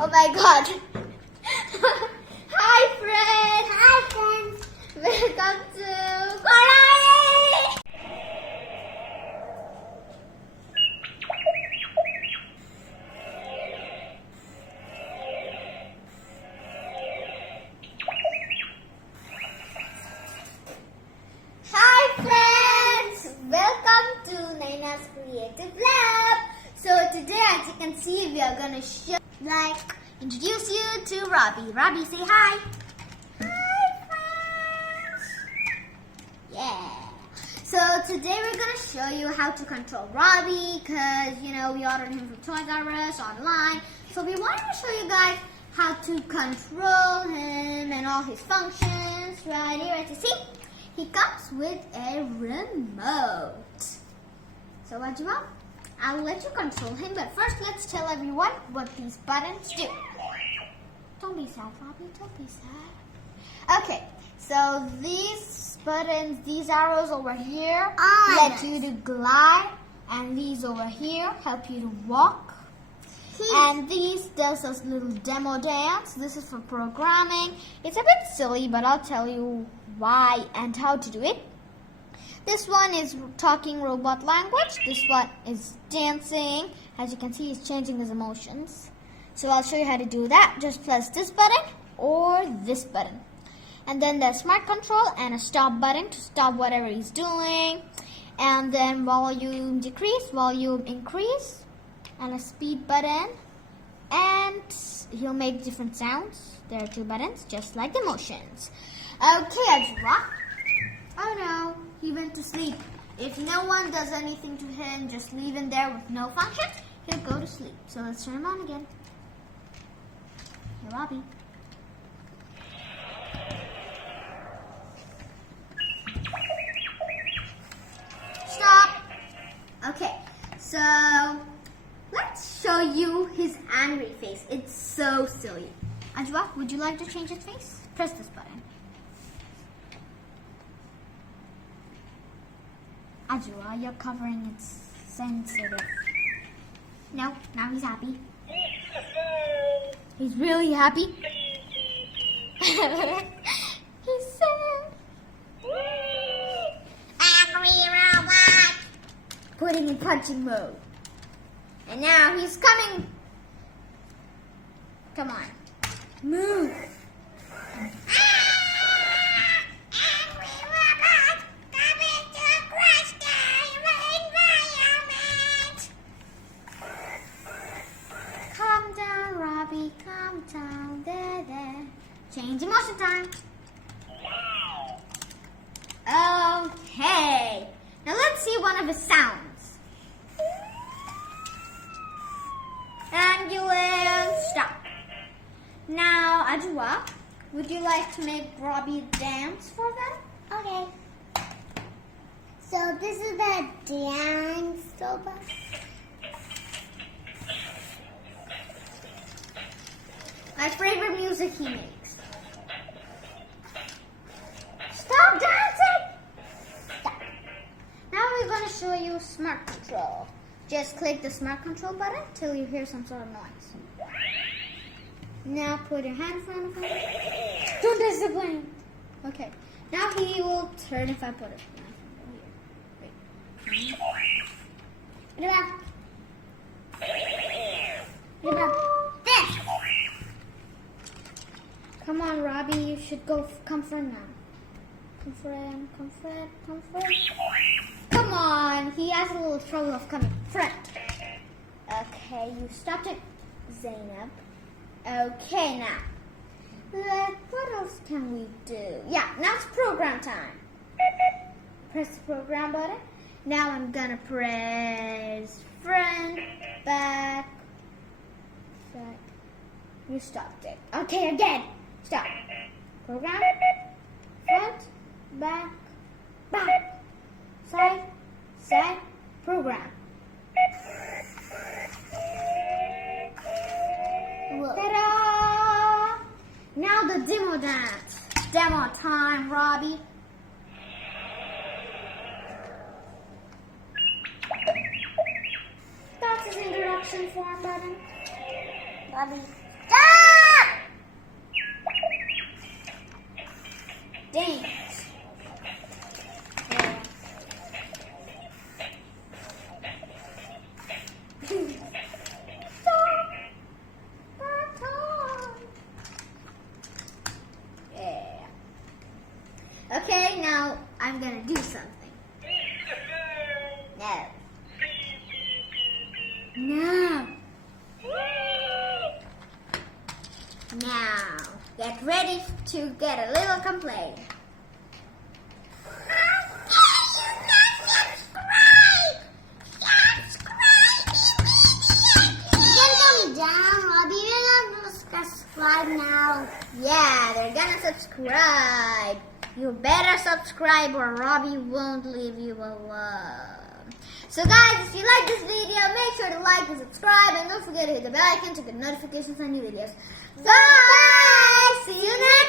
Oh my god. Hi friends. Hi friends. Welcome to Korai. Hi friends. Welcome to Naina's Creative Lab. So today, as you can see, we are going to introduce you to Robbie. Robbie, say hi. Hi, friends. Yeah. So today we're going to show you how to control Robbie because, we ordered him from Toys R Us online. So we wanted to show you guys how to control him and all his functions. Right here, as you see, he comes with a remote. So what do you want? I'll let you control him, but first let's tell everyone what these buttons do. Don't be sad, Robbie, don't be sad. Okay, so these buttons, these arrows over here let you to glide, and these over here help you to walk. And these does a little demo dance. This is for programming. It's a bit silly, but I'll tell you why and how to do it. This one is talking robot language. This one is dancing. As you can see, he's changing his emotions. So I'll show you how to do that. Just press this button or this button. And then there's smart control and a stop button to stop whatever he's doing. And then volume decrease, volume increase, and a speed button. And he'll make different sounds. There are two buttons, just like the motions. Okay, Ajwa. Oh no. He went to sleep. If no one does anything to him, just leave him there with no function, he'll go to sleep. So let's turn him on again. Hey, Robbie. Stop. Okay, so let's show you his angry face. It's so silly. Ajwa, would you like to change his face? Press this button. Ajwa, you're covering it's sensitive. No, now he's happy. He's really happy. He's sad. Angry robot. Put him in punching mode. And now he's coming. Come on. Move. Calm down, there. Change emotion time. Okay. Now let's see one of his sounds. Ambulance, stop. Now, Ajwa, would you like to make Robbie dance for them? Okay. So this is the dance robot. My favorite music he makes. Stop dancing! Stop. Now we're going to show you smart control. Just click the smart control button till you hear some sort of noise. Now put your hand in front of him. Don't discipline. Okay. Now he will turn if I put it. Wait. Put it back. Put it back. This. Come on, Robbie, you should come friend now. Come friend. Come on, he has a little trouble of coming friend. Okay, you stopped it, Zainab. Okay, now. What else can we do? Yeah, now it's program time. Press the program button. Now I'm gonna press friend, back. You stopped it. Okay, again. Stop. Program. Front. Back. Side. Program. Ta-da! Now the demo dance. Demo time, Robbie. That's his introduction form button. Robbie. dance. Yeah. Okay, now I'm gonna do something. No. No. Now, get ready to get a little complaint. Subscribe now. Yeah, they're gonna subscribe. You better subscribe or Robbie won't leave you alone. So guys, if you like this video, make sure to like and subscribe, and don't forget to hit the bell icon to get notifications on new videos. Bye! See you next